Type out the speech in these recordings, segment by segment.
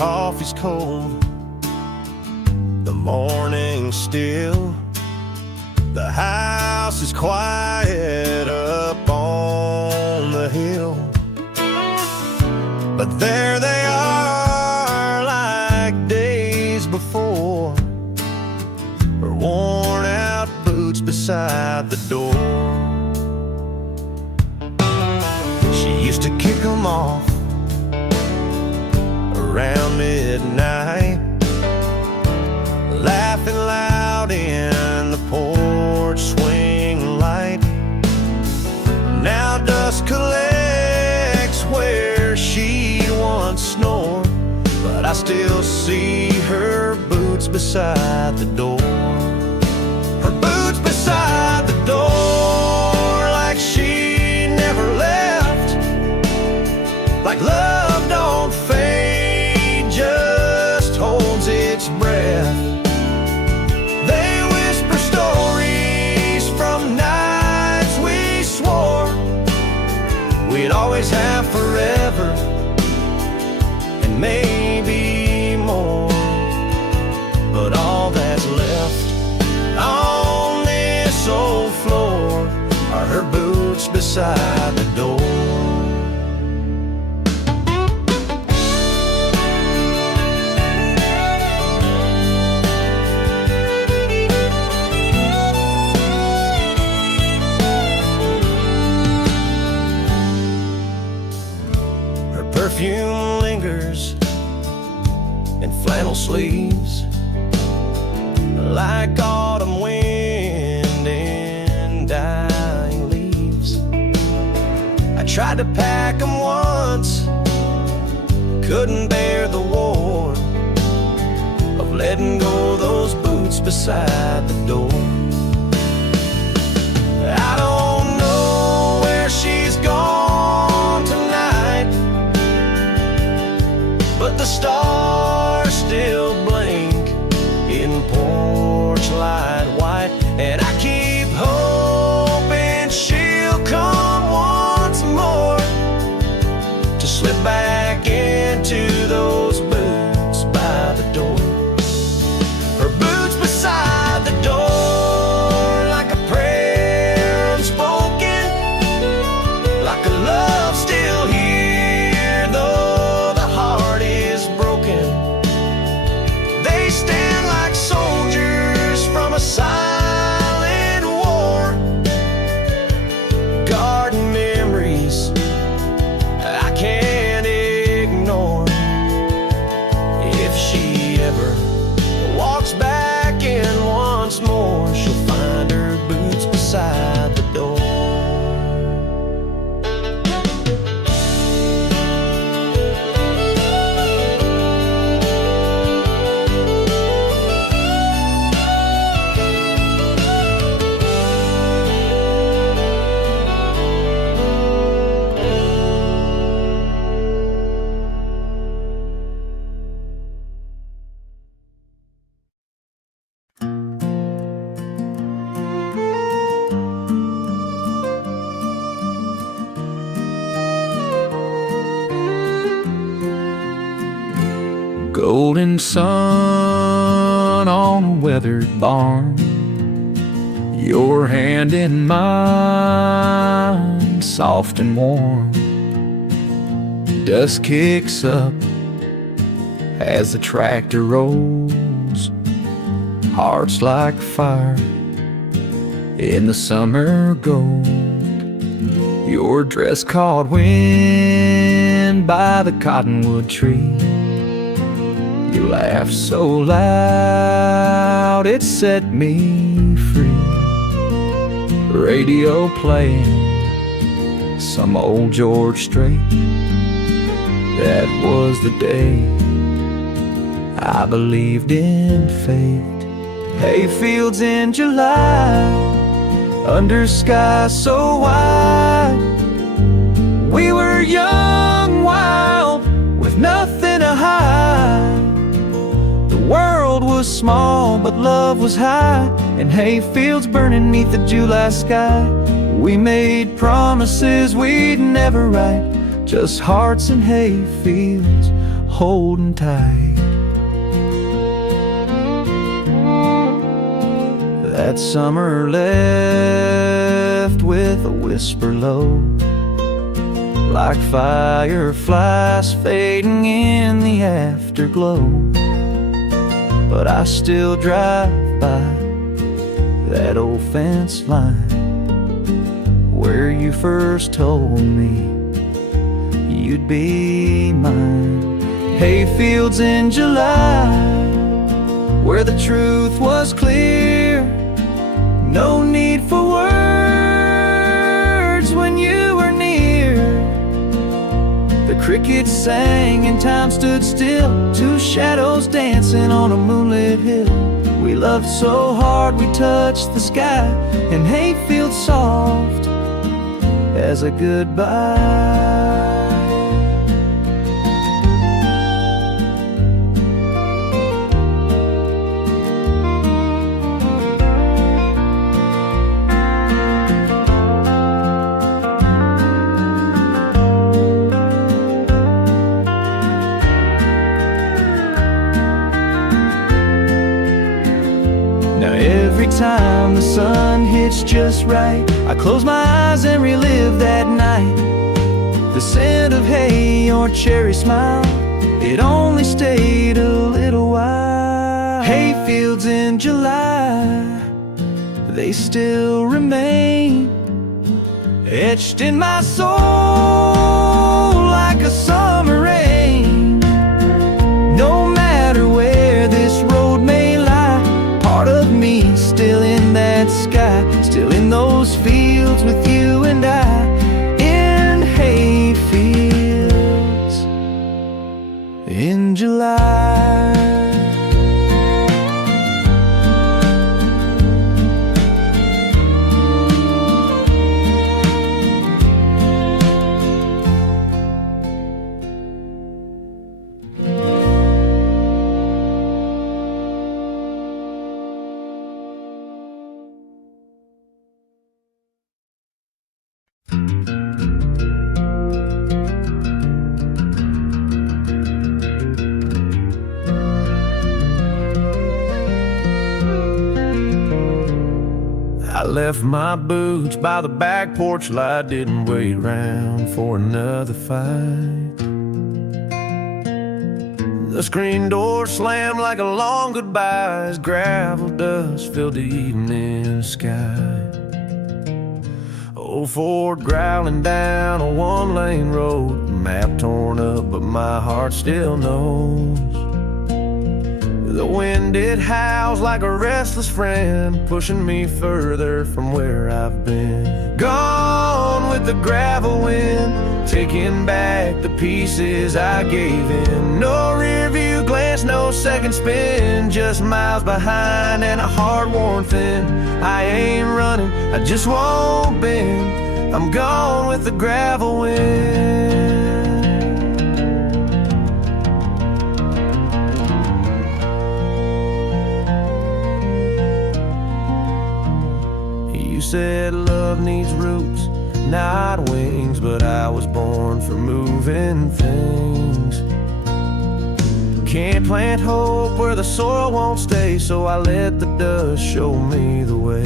coffee's cold, the morning's still, the house is quiet up on the hill. But there they are, like days before, her worn out boots beside the door. She used to kick them off around midnight, laughing loud in the porch swing light. Now dust collects where she once snored, but I still see her boots beside the door. Her boots beside the door, like she never left, like love don't fade, just holds its breath. They whisper stories from nights we swore we'd always have forever, and maybe more. But all that's left on this old floor are her boots beside the door. Perfume lingers in flannel sleeves, like autumn wind in dying leaves. I tried to pack them once, couldn't bear the warmth of letting go those boots beside the door. I don't know where she's gone tonight, but the stars still blink in porch light white, and I keep hoping she'll come once more to slip back into those boots by the door. Her boots beside the door, like a prayer unspoken, like a love still here, though the heart is broken. They stand like soldiers from a silent war, guarding memories I can't ignore. If she ever walks back in once more, she'll find her boots beside the door. Golden sun on a weathered barn, your hand in mine, soft and warm. Dust kicks up as the tractor rolls, hearts like fire in the summer gold. Your dress caught wind by the cottonwood tree. You laughed so loud it set me free. Radio playing some old George Strait. That was the day I believed in fate. Hayfields in July, under sky so wide. We were young, wild, with nothing to hide. The world was small, but love was high, and hayfields burning neath the July sky. We made promises we'd never write, just hearts and hayfields holding tight. That summer left with a whisper low, like fireflies fading in the afterglow. But I still drive by that old fence line where you first told me you'd be mine. Hayfields in July, where the truth was clear. No need for words when you were near. The crickets sang and time stood still, two shadows dancing on a moonlit hill. We loved so hard we touched the sky, and hayfields soft as a goodbye. Every time the sun hits just right, I close my eyes and relive that night. The scent of hay, your cherry smile, it only stayed a little while. Hayfields in July, they still remain etched in my soul like a summer rain. No matter where this road may lie, part of me still in that sky, still in those fields with you and I, in hayfields in July. I left my boots by the back porch light, didn't wait around for another fight. The screen door slammed like a long goodbye as gravel dust filled the evening sky. Old Ford growling down a one-lane road, map torn up but my heart still knows. The wind, it howls like a restless friend, pushing me further from where I've been. Gone with the gravel wind, taking back the pieces I gave in. No rear view glance, no second spin, just miles behind and a heart worn thin. I ain't running, I just won't bend. I'm gone with the gravel wind. You said love needs roots, not wings, but I was born for moving things. Can't plant hope where the soil won't stay, so I let the dust show me the way.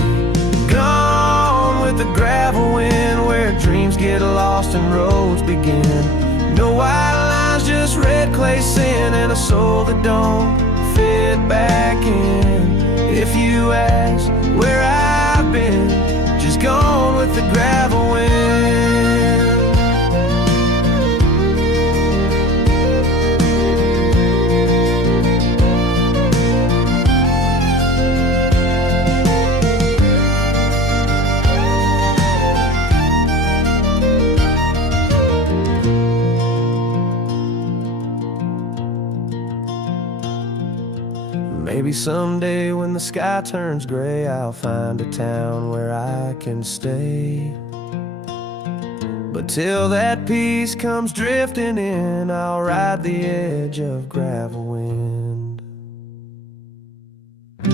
Gone with the gravel wind, where dreams get lost and roads begin. No white lines, just red clay sin, and a soul that don't fit back in. If you ask where I've been, just gone with the gravel wind. Maybe someday when the sky turns gray, I'll find a town where I can stay. But till that peace comes drifting in, I'll ride the edge of gravel wind.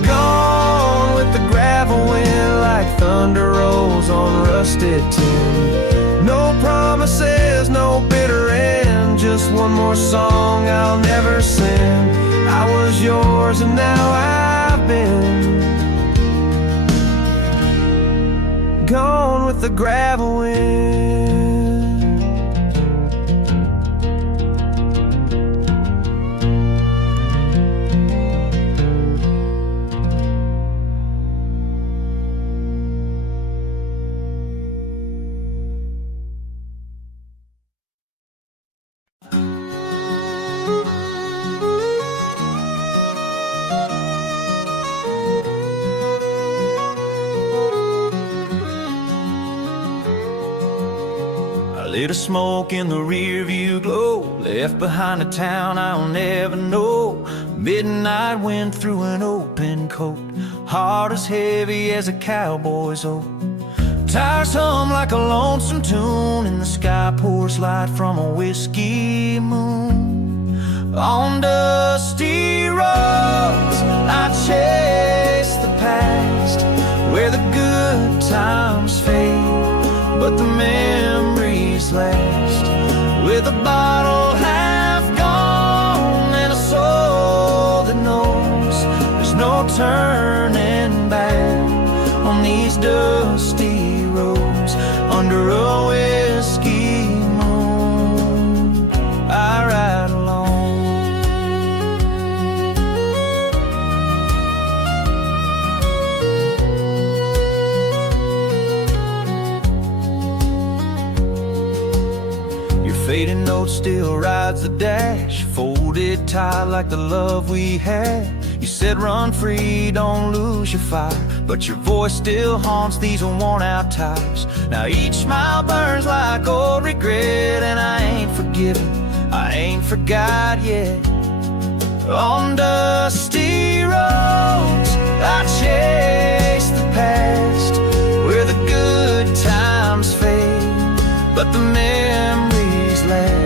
Gone with the gravel wind, like thunder rolls on rusted tin. No promises, no bitter end, just one more song I'll never sing. I was yours and now I've been gone with the gravel wind. Lit a smoke in the rear view glow, left behind a town I'll never know. Midnight wind through an open coat, heart as heavy as a cowboy's oat. Tires hum like a lonesome tune, and the sky pours light from a whiskey moon. On dusty roads I chase the past, where the good times fade, but the memories last. With a bottle half gone and a soul that knows there's no turning back on these dusty roads. Under a whiskey moon I ride alone. Fading note still rides the dash, folded tight like the love we had. You said run free, don't lose your fire, but your voice still haunts these worn out tires. Now each mile burns like old regret, and I ain't forgiven, I ain't forgot yet. On dusty roads I chase the past, where the good times fade, but the memories last.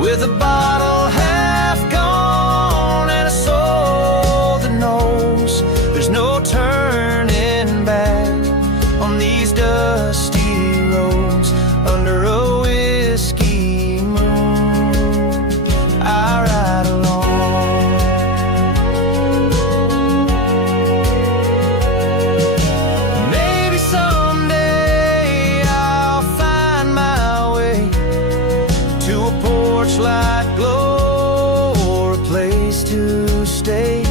With a bottle half gone and a soul that knows there's no turning back on these dusty roads. Under a whiskey moon I ride alone. Maybe someday I'll find my way to a porch-light glow or a place to stay,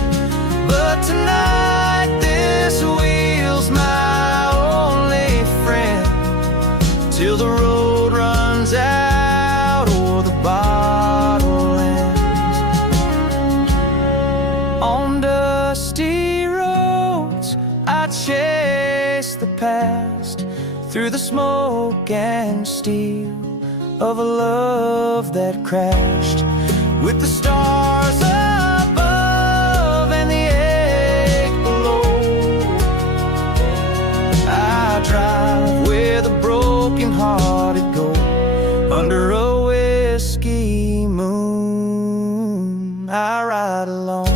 but tonight this wheel's my only friend, till the road runs out or the bottle ends. On dusty roads I chase the past, through the smoke and steel of a love that crashed. With the stars above and the ache below, I drive where the broken-hearted go. Under a whiskey moon I ride alone.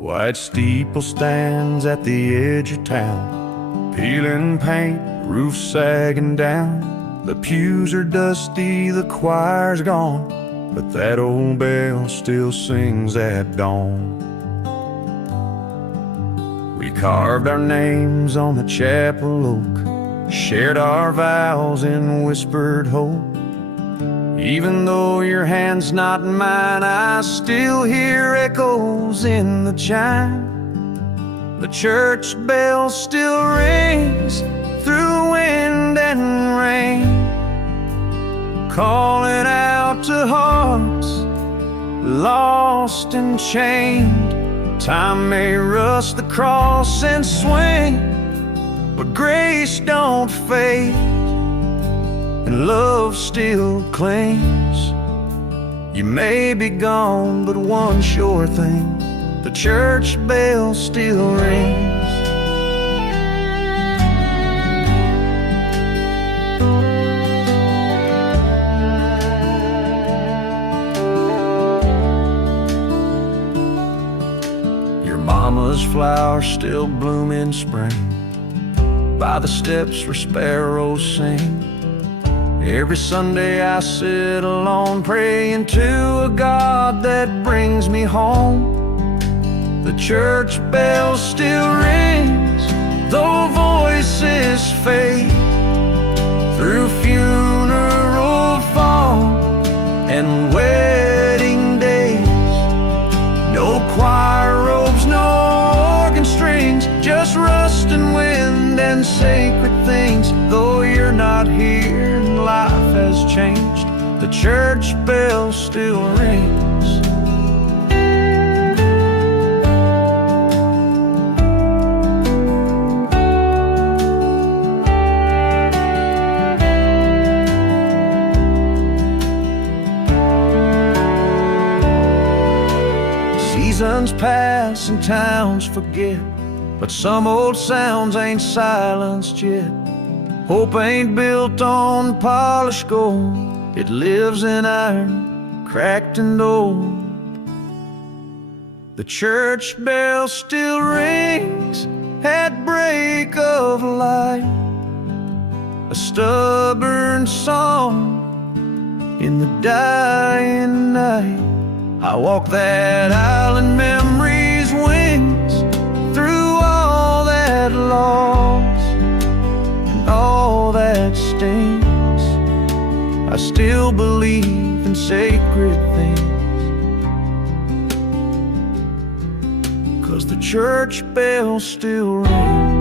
White steeple stands at the edge of town, peeling paint, roof sagging down. The pews are dusty, the choir's gone, but that old bell still sings at dawn. We carved our names on the chapel oak, shared our vows in whispered hope. Even though your hand's not in mine, I still hear echoes in the chime. The church bell still rings through wind and rain, calling out to hearts lost and chained. Time may rust the cross and swing, but grace don't fade, and love still clings. You may be gone, but one sure thing, the church bell still rings. Your mama's flowers still bloom in spring, by the steps where sparrows sing. Every Sunday I sit alone, praying to a God that brings me home. The church bell still rings, though voices fade, through funeral fall and wedding days. No choir robes, no organ strings, just rust and wind and sacred things. Though you're not here and life has changed, the church bell still rings. Seasons pass and towns forget, but some old sounds ain't silenced yet. Hope ain't built on polished gold, it lives in iron, cracked and old. The church bell still rings at break of light, a stubborn song in the dying night. I walk that aisle in memory's wings, through all that loss and all that stings. I still believe in sacred things, 'cause the church bell still rings.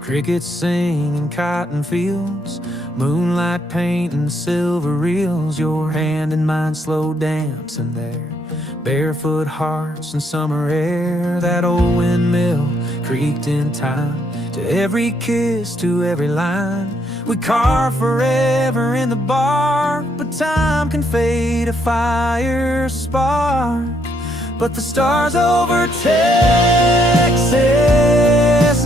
Crickets sing in cotton fields, moonlight painting silver reels. Your hand in mine slow dancing there, barefoot hearts in summer air. That old windmill creaked in time, to every kiss, to every line. We carve forever in the bark, but time can fade a fire spark. But the stars over Texas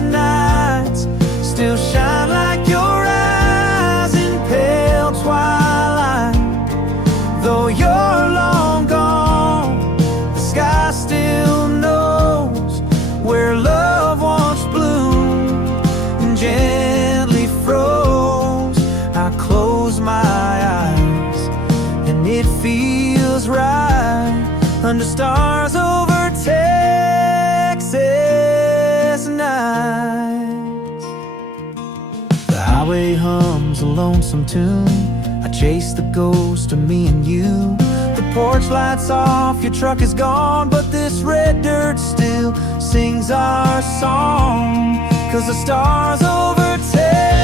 nights still shine like your eyes in pale twilight. Though you're long gone, the sky still knows where love once bloomed and gently froze. I close my eyes and it feels right, under stars over Texas nights. The highway hums a lonesome tune, I chase the ghost of me and you. The porch lights off, your truck is gone, but this red dirt still sings our song. 'Cause the stars over Texas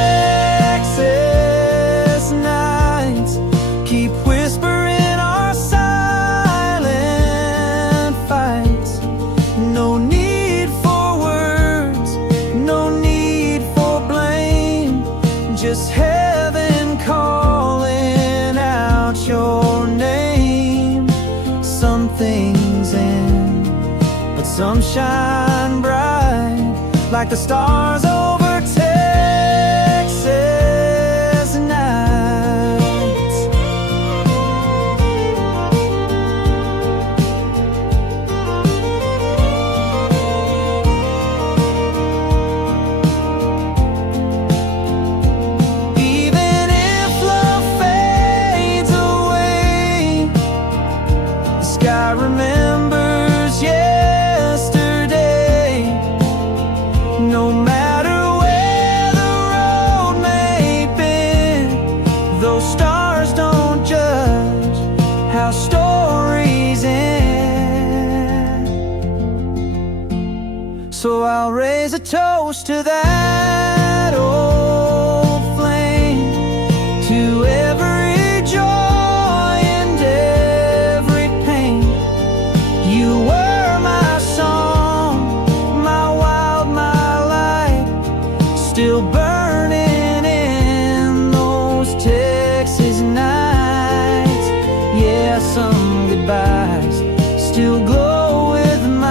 nights keep whispering our silent fights. No need for words, no need for blame, just heaven calling out your name. Some things end, but some shine bright, like the stars over Texas nights. Even if love fades away, the sky remembers yesterday. No matter So I'll raise a toast to that old flame, to every joy and every pain. You were my song, my wild, my light, still burning in those Texas nights. Yeah, some goodbyes still glow with mine,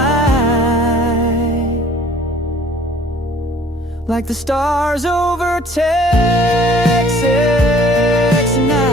like the stars over Texas nights.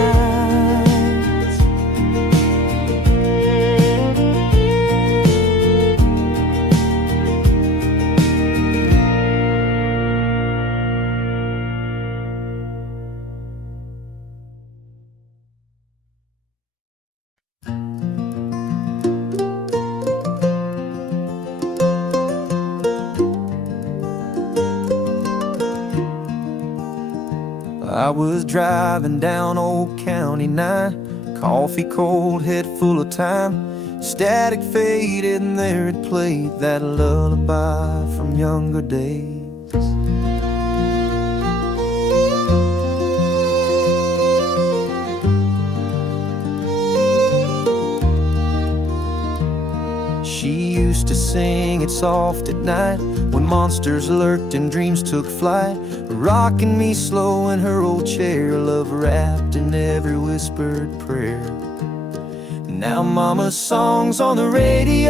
I was driving down Old County 9, coffee cold, head full of time. Static faded and there it played that lullaby from younger days. She used to sing it soft at night when monsters lurked and dreams took flight, rocking me slow in her old chair, love wrapped in every whispered prayer. Now mama's songs on the radio,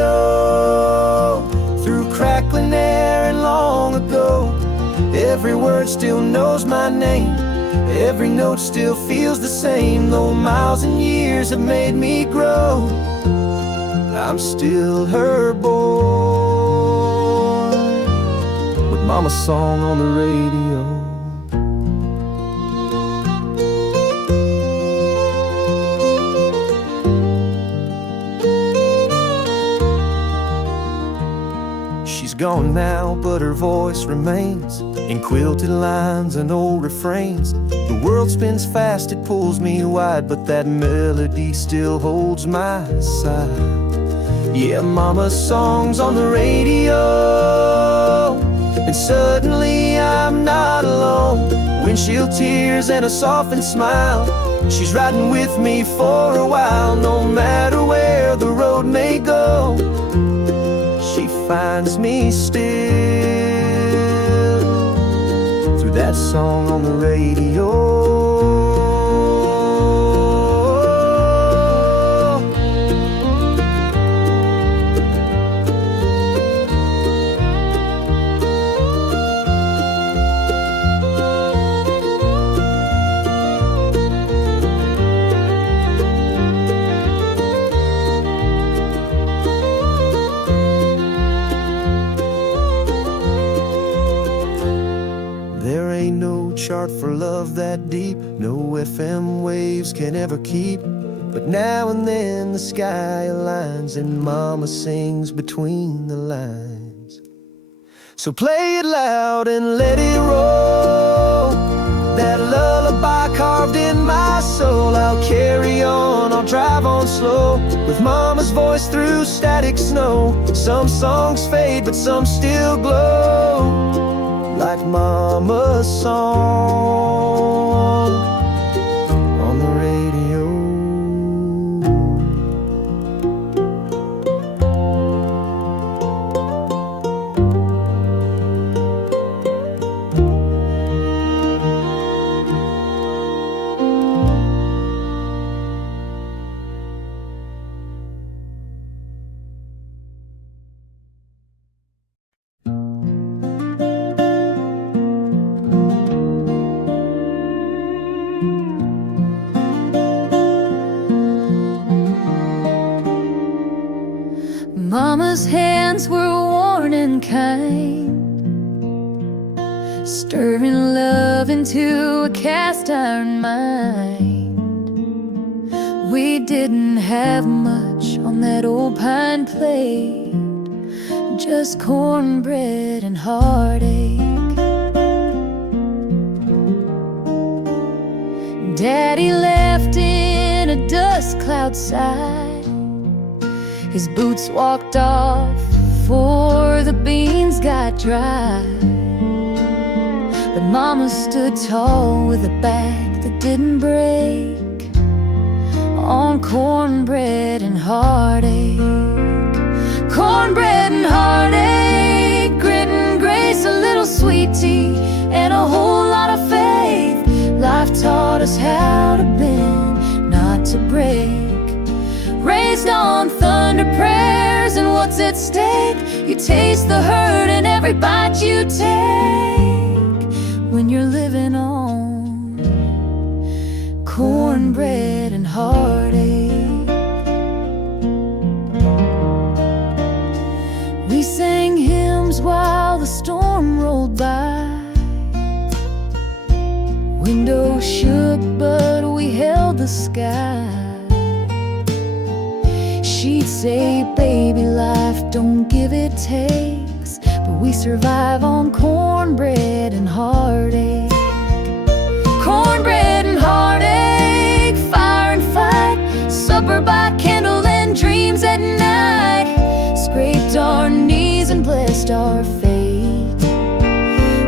through crackling air and long ago. Every word still knows my name, every note still feels the same. Though miles and years have made me grow, I'm still her boy, with mama's song on the radio. She's gone now, but her voice remains in quilted lines and old refrains. The world spins fast, it pulls me wide, but that melody still holds my side. Yeah, mama's songs on the radio, and suddenly I'm not alone. Windshield tears and a softened smile, she's riding with me for a while. No matter where the road may go, she finds me still, through that song on the radio. Chart for love that deep, no FM waves can ever keep. But now and then the sky aligns and mama sings between the lines. So play it loud and let it roll, that lullaby carved in my soul. I'll carry on, I'll drive on slow, with mama's voice through static snow. Some songs fade, but some still glow, like mama's song on the radio. Mama's hands were worn and kind, stirring love into a cast iron mind. We didn't have much on that old pine plate, just cornbread and heartache. Daddy left in a dust cloud sigh, his boots walked off before the beans got dry. But Mama stood tall with a back that didn't break, on cornbread and heartache. Cornbread and heartache, grit and grace, a little sweet tea, and a whole lot of faith. Life taught us how to bend, not to break. Raised on thunder prayers and what's at stake. You taste the hurt in every bite you take when you're living on cornbread and heartache. We sang hymns while the storm rolled by. Windows shook, but we held the sky. She'd say, baby, life don't give, it takes. But we survive on cornbread and heartache. Cornbread and heartache, fire and fight, supper by candle and dreams at night. Scraped our knees and blessed our fate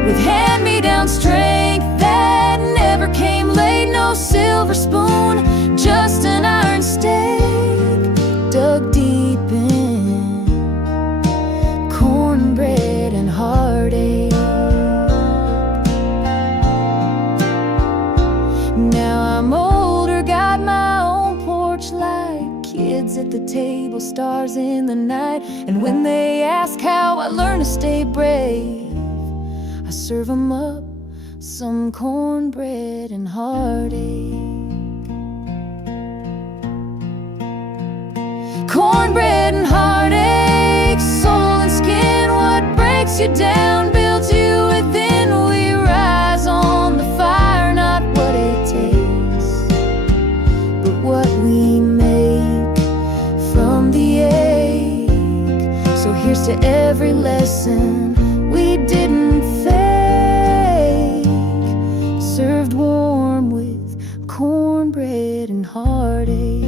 with hand-me-down strength that never came late. No silver spoon, just an iron stake dug deep in cornbread and heartache. Now I'm older, got my own porch light, kids at the table, stars in the night. And when they ask how I learned to stay brave, I serve 'em up some cornbread and heartache. Cornbread and heartache, soul and skin, what breaks you down builds you within. We rise on the fire, not what it takes, but what we make from the ache. So here's to every lesson we didn't fake, served warm with cornbread and heartache.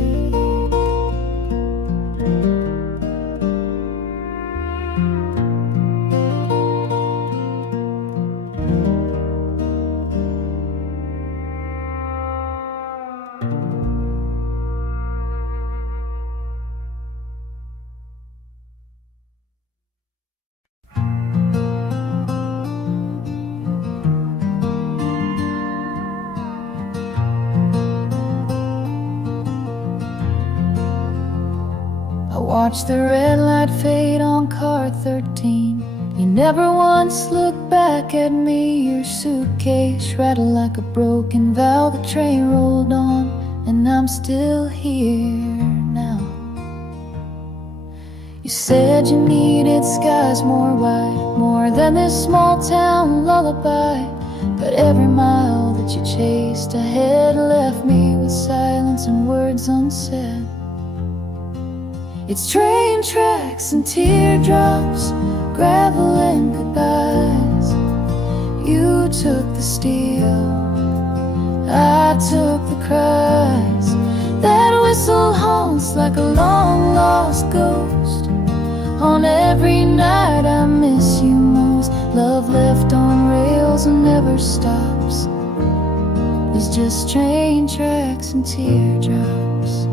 Watch the red light fade on car 13. You never once looked back at me. Your suitcase rattled like a broken valve. The train rolled on, and I'm still here now. You said you needed skies more wide, more than this small town lullaby. But every mile that you chased ahead left me with silence and words unsaid. It's train tracks and teardrops, gravel and goodbyes. You took the steel, I took the cries. That whistle haunts like a long lost ghost. On every night I miss you most. Love left on rails and never stops. It's just train tracks and teardrops.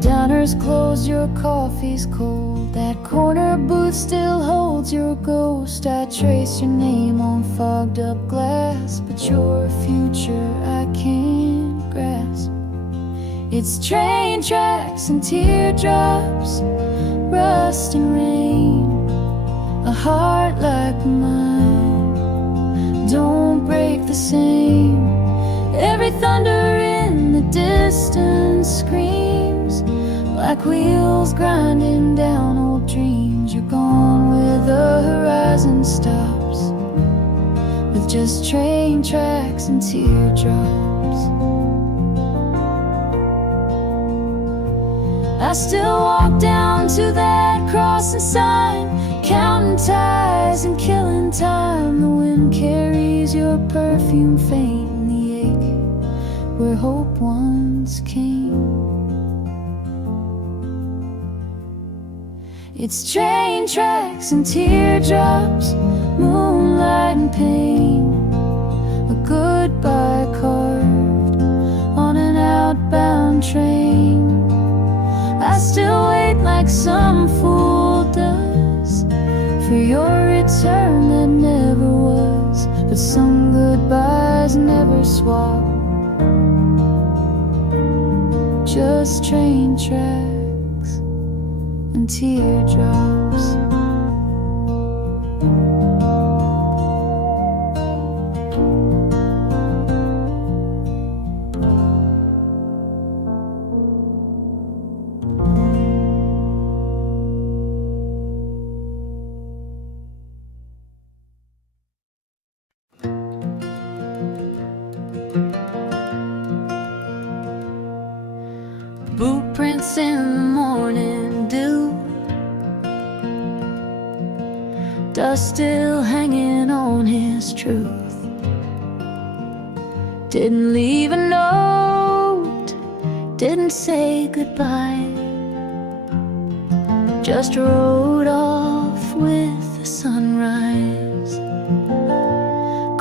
Diners closed, your coffee's cold. That corner booth still holds your ghost. I trace your name on fogged up glass, but your future I can't grasp. It's train tracks and teardrops, rust and rain. A heart like mine don't break the same. Every thunder in the distance screams like wheels grinding down old dreams. You're gone where the horizon stops, with just train tracks and teardrops. I still walk down to that crossing sign, counting ties and killing time. The wind carries your perfume faint the ache where hope once came. It's train tracks and teardrops, moonlight and pain, a goodbye carved on an outbound train. I still wait like some fool does for your return that never was, but some goodbyes never swap, just train tracks and teardrops. Boot prints in the morning dew, dust still hanging on his truth. Didn't leave a note, didn't say goodbye, just rode off with the sunrise.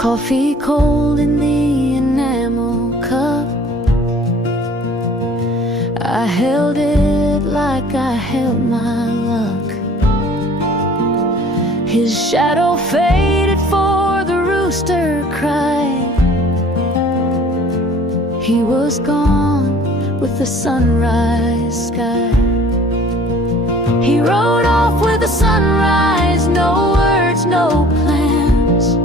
Coffee cold in the enamel cup, I held it like I held my luck. His shadow faded for the rooster cried. He was gone with the sunrise sky. He rode off with the sunrise, no words, no plans,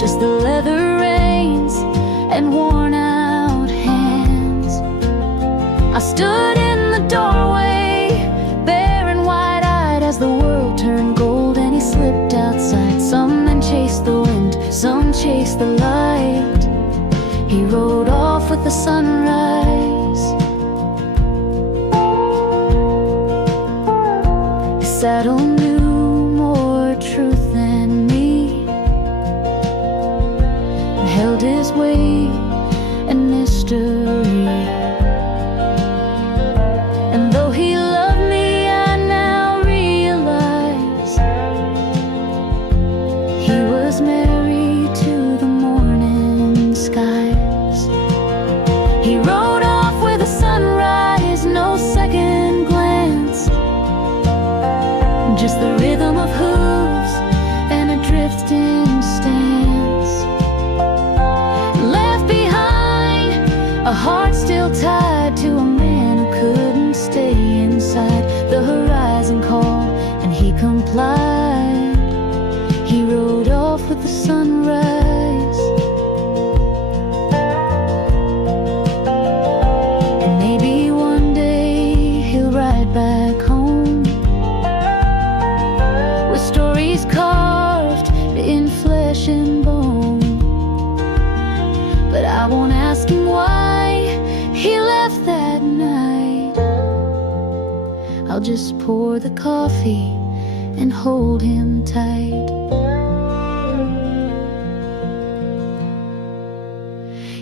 just the leather reins and worn out hands. I stood in the doorway, bare and wide-eyed as the world turned gold and he slipped outside. Some men chased the wind, some chased the light. He rode off with the sunrise. His saddle knew more truth than me, and held his weight and mystery. And though he loved me, I now realize he was married to the morning skies. He rode off with the sunrise, no second glance, just the rhythm of hooves and a drifting stance. Left behind a heart still tied to a man who couldn't stay inside. The horizon called and he complied. He rode off with the sunrise. And maybe one day he'll ride back home with stories carved in flesh and bone. But I won't ask him why he left that night. I'll just pour the coffee and hold him tight.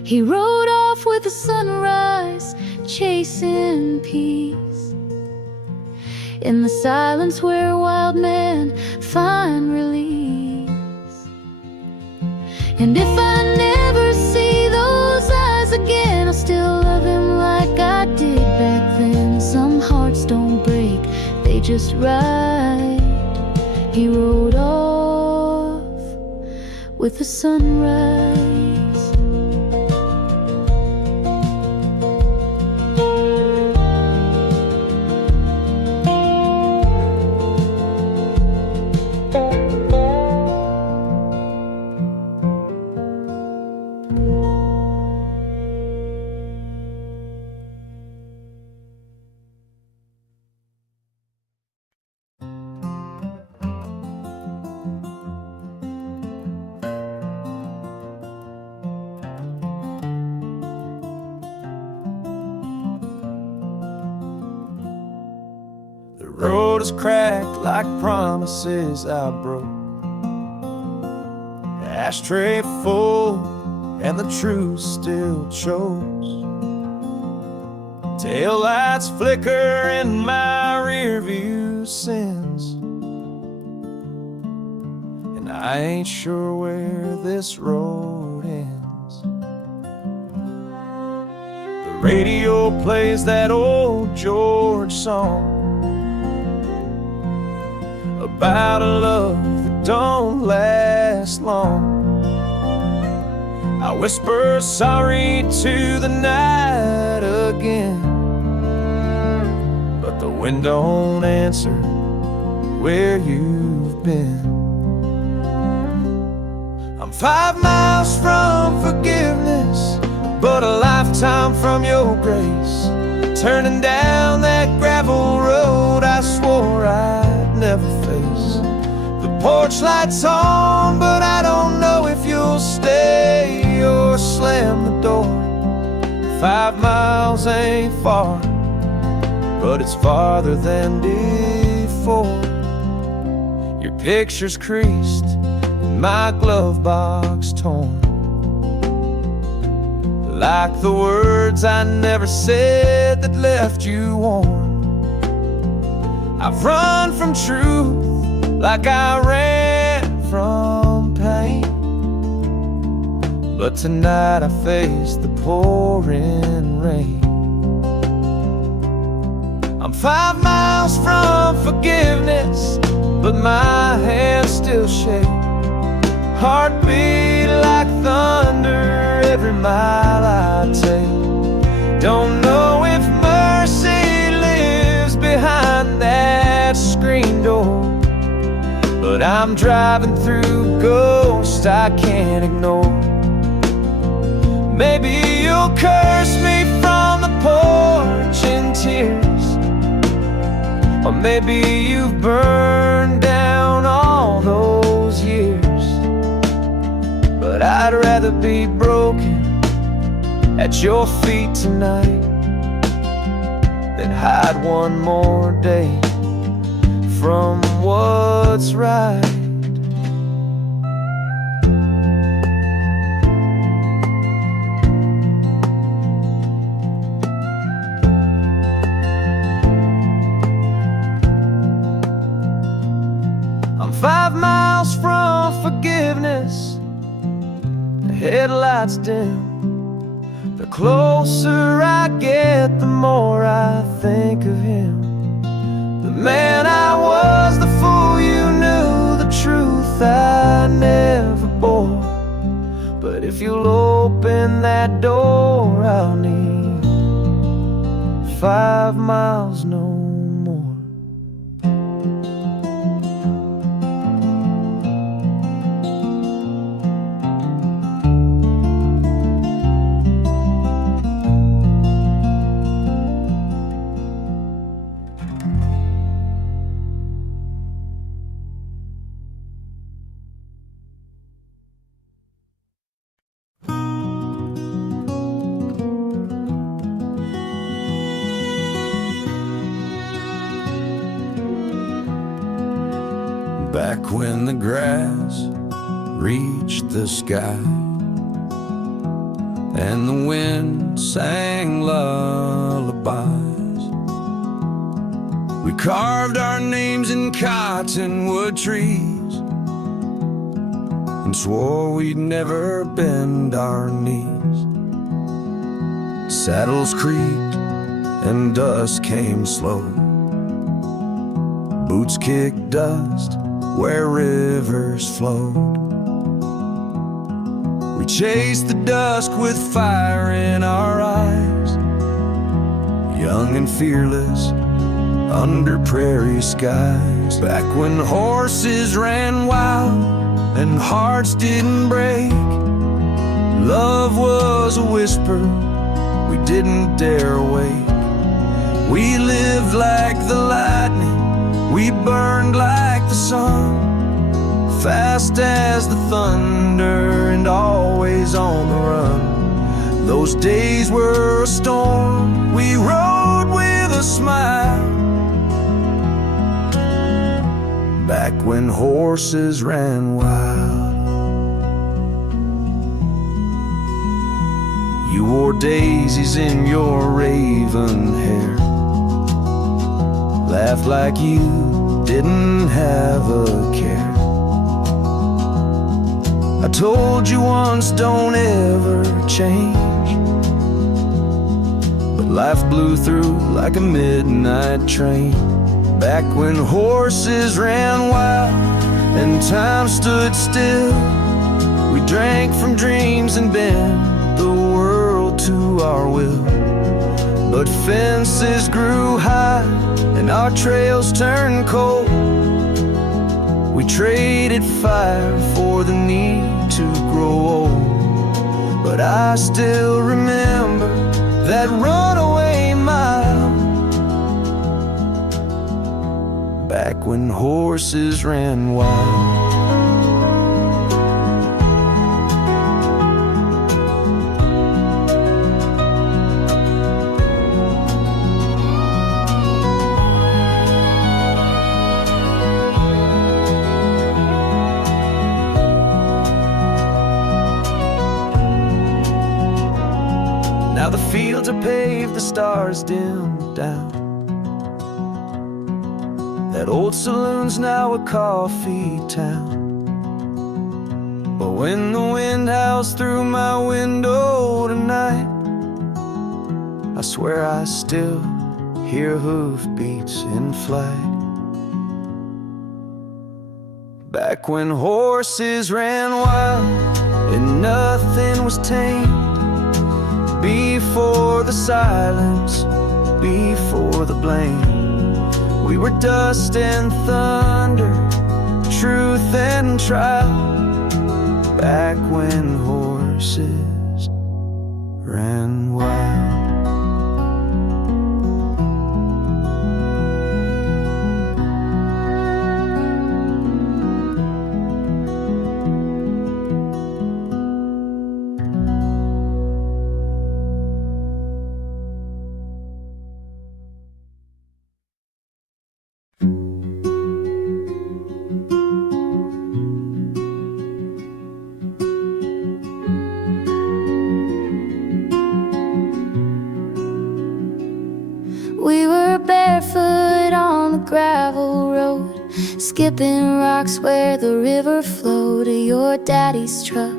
He rode off with the sunrise, chasing peace in the silence where wild men find release. And if I never see those eyes again, I'll still love him like I did back then. Some hearts don't break, they just ride. He rode off with the sunrise. The road is cracked like promises I broke, ashtray full, and the truth still shows. Tail lights flicker in my rear view sins, and I ain't sure where this road ends. The radio plays that old George song about a love that don't last long. I whisper sorry to the night again, but the wind don't answer where you've been. I'm 5 miles from forgiveness, but a lifetime from your grace. Turning down that gravel road I swore I'd never face. The porch light's on, but I don't know if you'll stay or slam the door. 5 miles ain't far, but it's farther than before. Your picture's creased and my glove box torn, like the words I never said that left you warm. I've run from truth like I ran from pain, but tonight I face the pouring rain. I'm 5 miles from forgiveness, but my hands still shake. Heartbeat like thunder every mile I take. Don't know if mercy lives behind that screen door, but I'm driving through ghosts I can't ignore. Maybe you'll curse me from the porch in tears, or maybe you've burned down all those years. But I'd rather be broken at your feet tonight than hide one more day from what's right. I'm 5 miles from forgiveness, the headlights dim. The closer I get, the more I think of him. The man I was, the fool you knew, the truth I never bore. But if you'll open that door, I'll need 5 miles no more. Back when the grass reached the sky and the wind sang lullabies, we carved our names in cottonwood trees and swore we'd never bend our knees. Saddles creaked and dust came slow, boots kicked dust where rivers flowed. We chased the dusk with fire in our eyes, young and fearless under prairie skies. Back when horses ran wild and hearts didn't break, love was a whisper we didn't dare wake. We lived like the lightning, we burned like the sun, fast as the thunder and always on the run. Those days were a storm, we rode with a smile. Back when horses ran wild. You wore daisies in your raven hair, laughed like you didn't have a care. I told you once, don't ever change, but life blew through like a midnight train. Back when horses ran wild and time stood still, we drank from dreams and bent the world to our will. But fences grew high and our trails turned cold. We traded fire for the need to grow old. But I still remember that runaway mile, back when horses ran wild. Now the fields are paved, the stars dim down. That old saloon's now a coffee town. But when the wind howls through my window tonight, I swear I still hear hoofbeats in flight. Back when horses ran wild and nothing was tame, before the silence, before the blame, we were dust and thunder, truth and trial. Back when horses ran wild. We were barefoot on the gravel road, skipping rocks where the river flowed to your daddy's truck,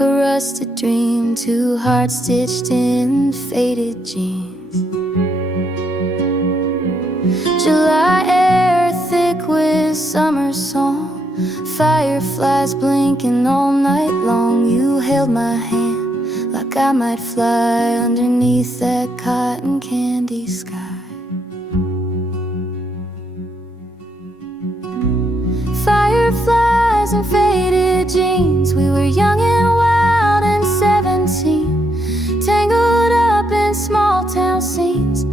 a rusted dream, two hearts stitched in faded jeans. July air thick with summer song, fireflies blinking all night long. You held my hand like I might fly underneath that cotton candy sky. Fireflies and faded jeans, we were young and wild and 17, tangled up in small town scenes,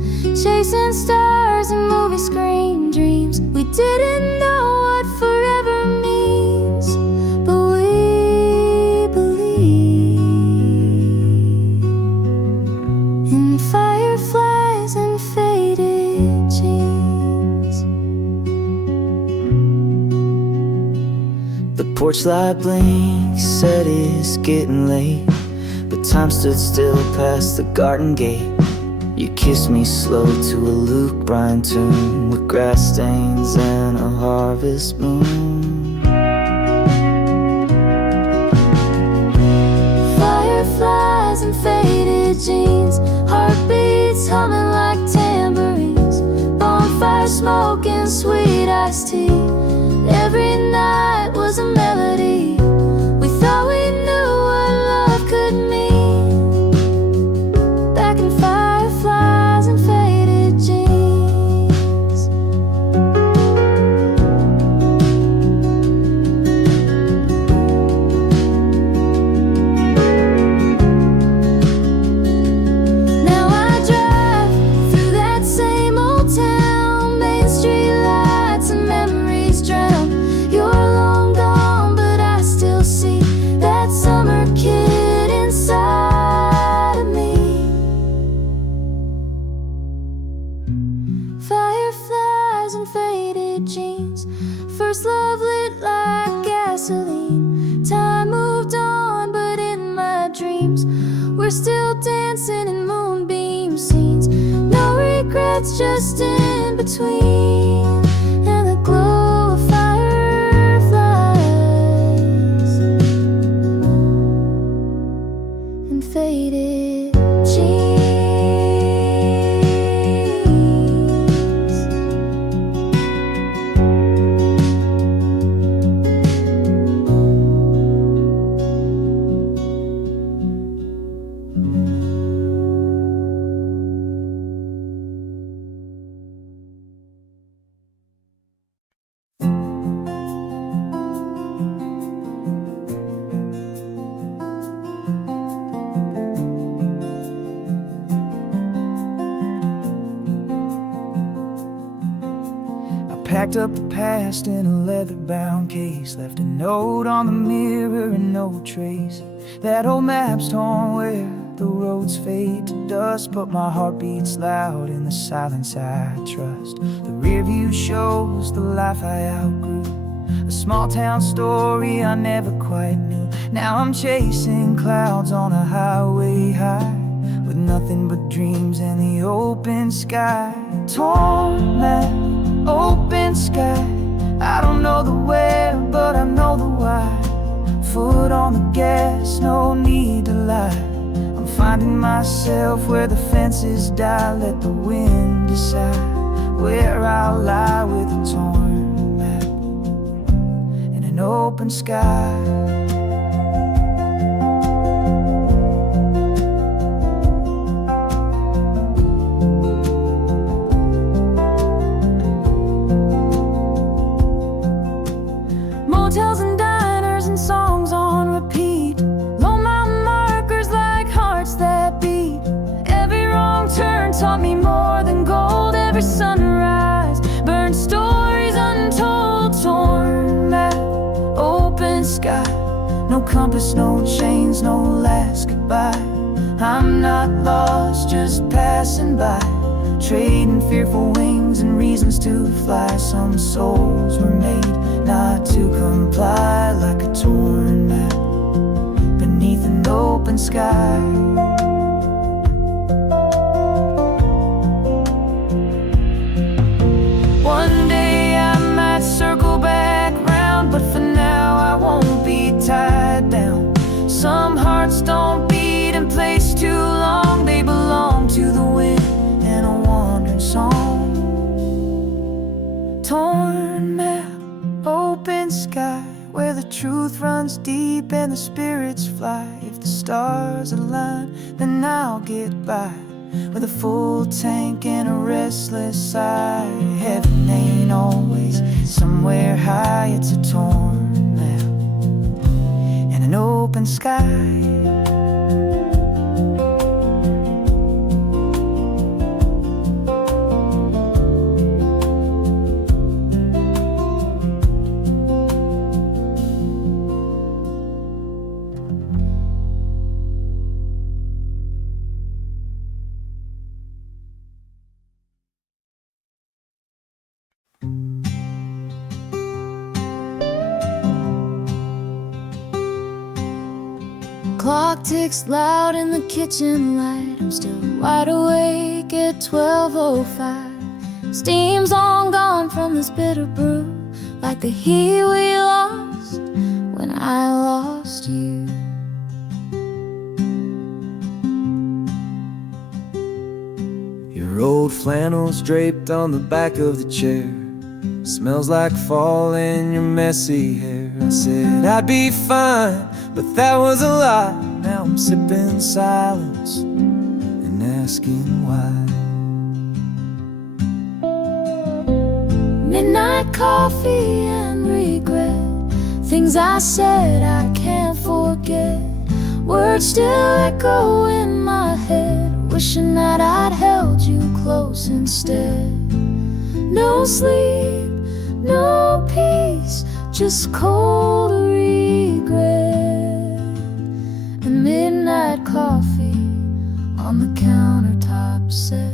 chasing stars and movie screen dreams. We didn't know what forever means, but we believe in fireflies and faded jeans. The porch light blinks, said it's getting late, but time stood still past the garden gate. You kissed me slow to a Luke Bryan tune, with grass stains and a harvest moon. Fireflies and faded jeans, heartbeats humming like tambourines, bonfire smoke and sweet iced tea. Every night was a melody. We thought we knew what love could mean, back in fireflies and faded jeans. Now I drive through that same old town, Main Street lights and memories drown. You're long gone, but I still see that summer kid inside of me. Fireflies and faded jeans, first love lit like gasoline. Time moved on, but in my dreams we're still dancing that's just in between, and the glow of fireflies and faded jeans. Packed up the past in a leather-bound case, left a note on the mirror and no trace. That old map's torn where the roads fade to dust, but my heart beats loud in the silence I trust. The rear view shows the life I outgrew, a small town story I never quite knew. Now I'm chasing clouds on a highway high, with nothing but dreams in the open sky. Torn map, open sky, I don't know the where, but I know the why. Foot on the gas, no need to lie. I'm finding myself where the fences die. Let the wind decide where I'll lie, with a torn map and an open sky. Motels and diners and songs on repeat, low mountain markers like hearts that beat. Every wrong turn taught me more than gold. Every sunrise burned stories untold. Torn map, open sky, no compass, no chains, no last goodbye. I'm not lost, just passing by, trading fearful wings and reasons to fly. Some souls were made not to comply, like a torn map beneath an open sky. One day I might circle back round, but for now I won't be tied down. Some hearts don't beat in place too long, they belong to the wind and a wandering song. Torn map, open sky, where the truth runs deep and the spirits fly. If the stars align, then I'll get by, with a full tank and a restless sigh. Heaven ain't always somewhere high, it's a torn map and an open sky. Clock ticks loud in the kitchen light. I'm still wide awake at 12:05. Steam's long gone from this bitter brew, like the heat we lost when I lost you. Your old flannel's draped on the back of the chair, smells like fall in your messy hair. I said I'd be fine, but that was a lie. Now I'm sipping silence and asking why. Midnight coffee and regret, things I said I can't forget. Words still echo in my head, wishing that I'd held you close instead. No sleep, no peace, just cold regret. And midnight coffee on the countertop set.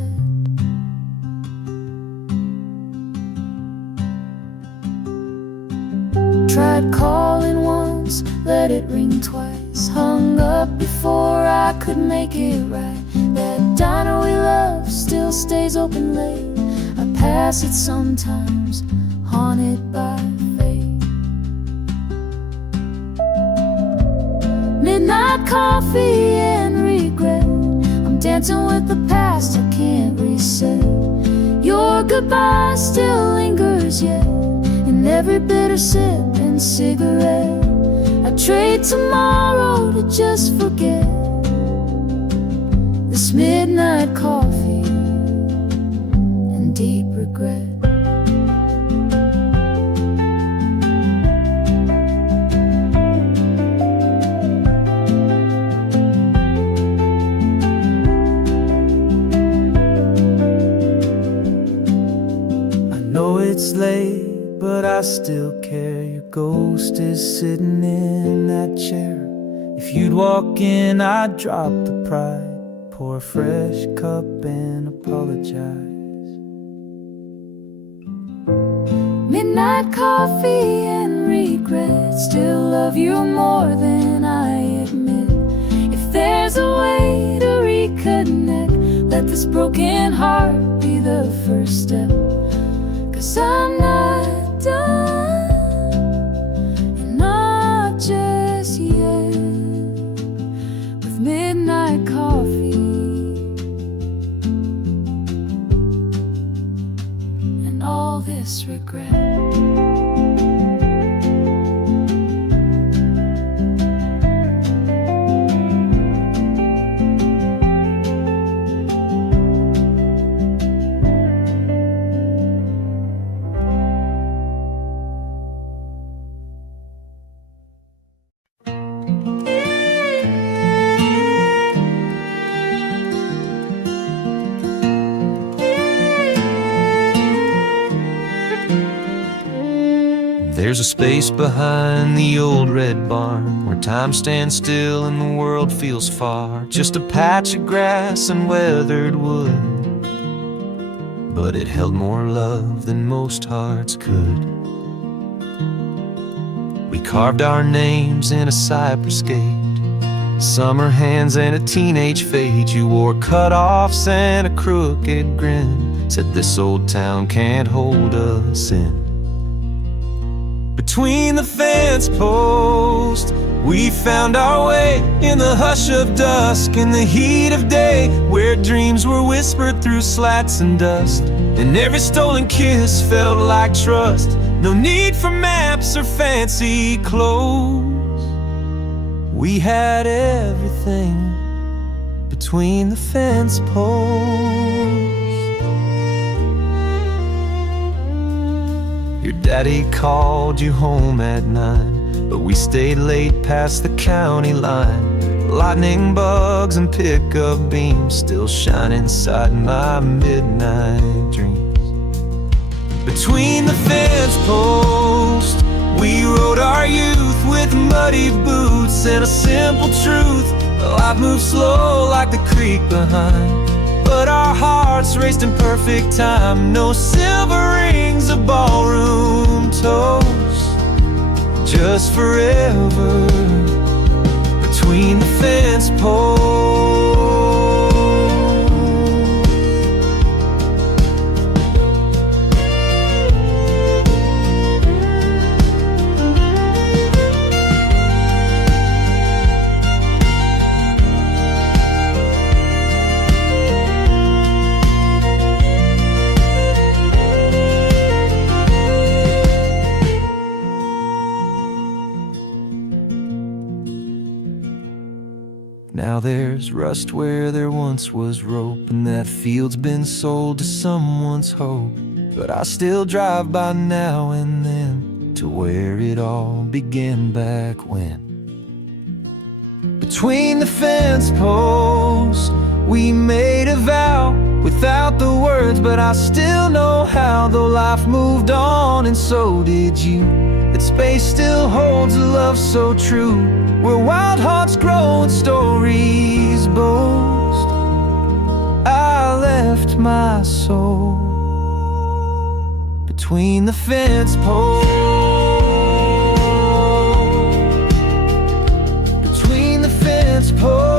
Tried calling once, let it ring twice, hung up before before I could make it right. That diner we love still stays open late. I pass it sometimes, haunted by fate. Midnight coffee and regret. I'm dancing with the past, I can't reset. Your goodbye still lingers yet, in every bitter sip and cigarette. I trade tomorrow to just forget this midnight coffee and deep regret. It's late, but I still care. Your ghost is sitting in that chair. If you'd walk in, I'd drop the pride, pour a fresh cup and apologize. Midnight coffee and regret. Still love you more than I admit. If there's a way to reconnect, let this broken heart be the first step. 'Cause I'm not done, and not just yet, with midnight coffee and all this regret. There's a space behind the old red barn where time stands still and the world feels far. Just a patch of grass and weathered wood, but it held more love than most hearts could. We carved our names in a cypress gate, summer hands and a teenage fate. You wore cut-offs and a crooked grin, said this old town can't hold us in. Between the fence posts, we found our way in the hush of dusk, in the heat of day, where dreams were whispered through slats and dust, and every stolen kiss felt like trust. No need for maps or fancy clothes. We had everything between the fence posts. Your daddy called you home at 9, but we stayed late past the county line. Lightning bugs and pickup beams still shine inside my midnight dreams. Between the fence posts, we rode our youth with muddy boots and a simple truth: life moves slow like the creek behind, but our hearts raced in perfect time. No silver rings or ballroom toast, just forever between the fence posts. Now there's rust where there once was rope, and that field's been sold to someone's hope. But I still drive by now and then to where it all began back when. Between the fence posts, we made a vow without the words, but I still know how. Though life moved on and so did you, that space still holds a love so true, where wild hearts grow and stories boast. I left my soul between the fence posts. Between the fence posts.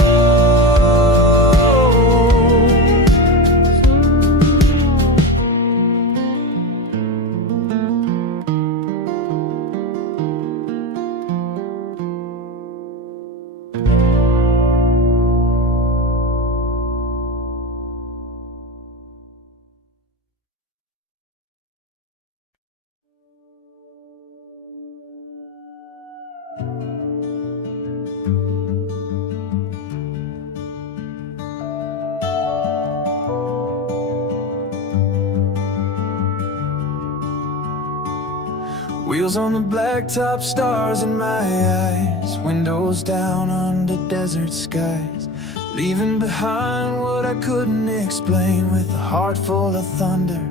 Wheels on the blacktop, stars in my eyes, windows down under desert skies, leaving behind what I couldn't explain, with a heart full of thunder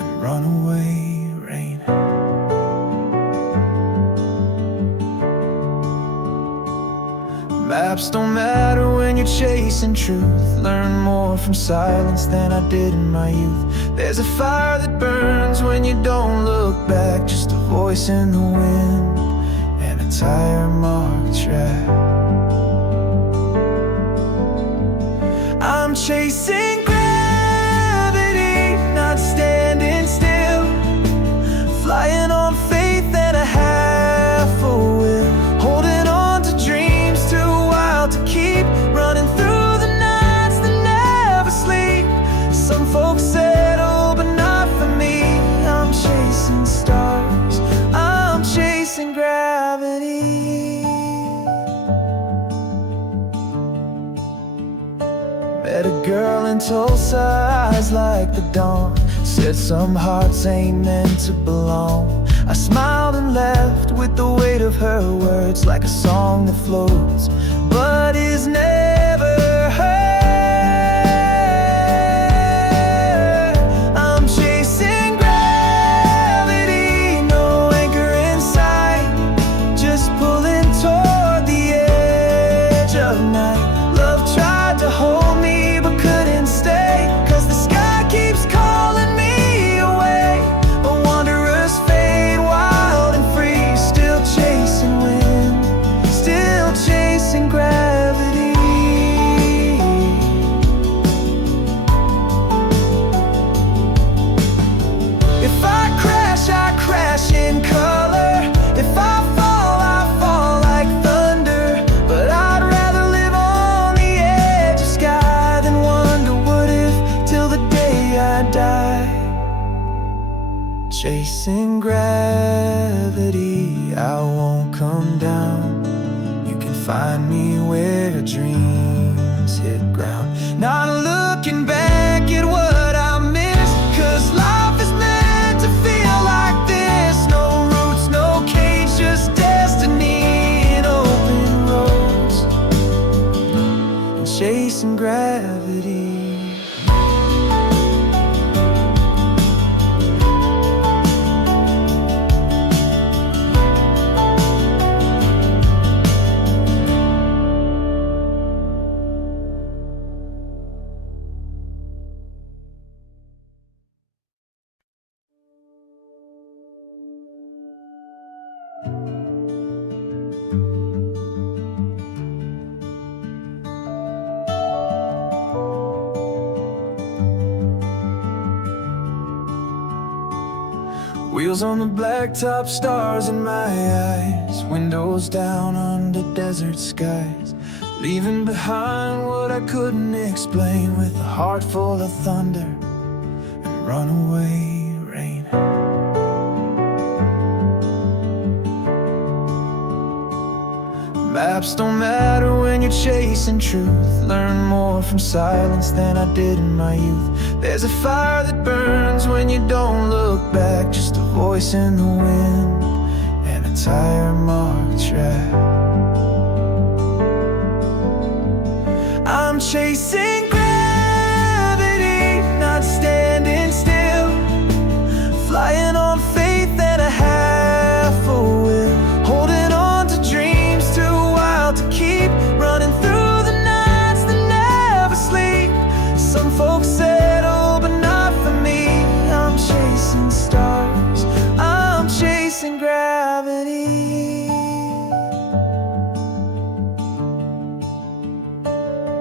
and runaway rain. Maps don't matter when you're chasing truth. Learn more from silence than I did in my youth. There's a fire that burns when you don't look back, just a voice in the wind and a tire-marked track. I'm chasing gravity, not standing still, flying on faith and a half a will, holding on to dreams too wild to keep, running through the nights that never sleep. Some folks settle, but not for me. I'm chasing stars, I'm chasing gravity. Met a girl in Tulsa, eyes like the dawn, said some hearts ain't meant to belong. I smiled and left with the weight of her words, like a song that floats but is never heard. I'm chasing gravity, no anchor in sight, just pulling toward the edge of night. Love tried to hold me but couldn't stay, 'cause the sky keeps calling me away. A wanderer's fate, wild and free, still chasing wind, still chasing gravity. If I crash in color. If I fall like thunder. But I'd rather live on the edge of sky than wonder what if, till the day I die. Chasing gravity, I won't come down. You can find me where dreams hit ground. Not looking back at what I missed, 'cause life is meant to feel like this. No roots, no cage, just destiny and open roads, and chasing gravity. Wheels on the blacktop, stars in my eyes, windows down under desert skies, leaving behind what I couldn't explain, with a heart full of thunder and runaway rain. Maps don't matter when you're chasing truth. Learn more from silence than I did in my youth. There's a fire that burns when you don't look back, just a voice in the wind and a tire-marked track. I'm chasing gravity, not standing still, flying on faith and a half a will, holding on to dreams too wild to keep, running through the nights that never sleep. Some folks settle, but not for me. I'm chasing stars, I'm chasing gravity.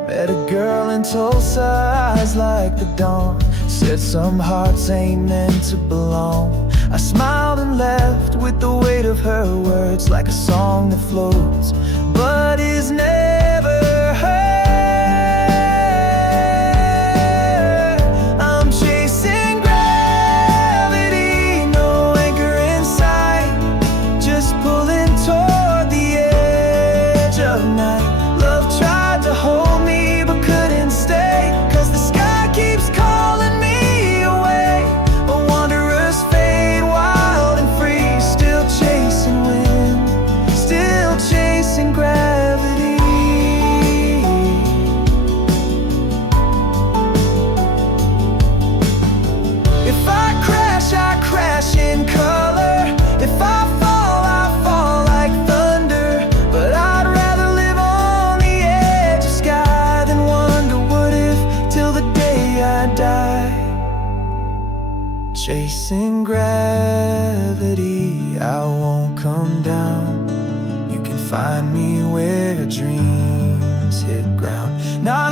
Met a girl in Tulsa, eyes like the dawn, said some hearts ain't meant to belong. I smiled and left with the weight of her words, like a song that floats but is never heard. I'm chasing gravity, no anchor in sight, just pulling toward the edge of night. Love tried to hold me but couldn't stay, 'cause the sky keeps calling me away. A wanderer's fate, wild and free, still Chasing gravity, I won't come down. You can find me where dreams hit ground. Not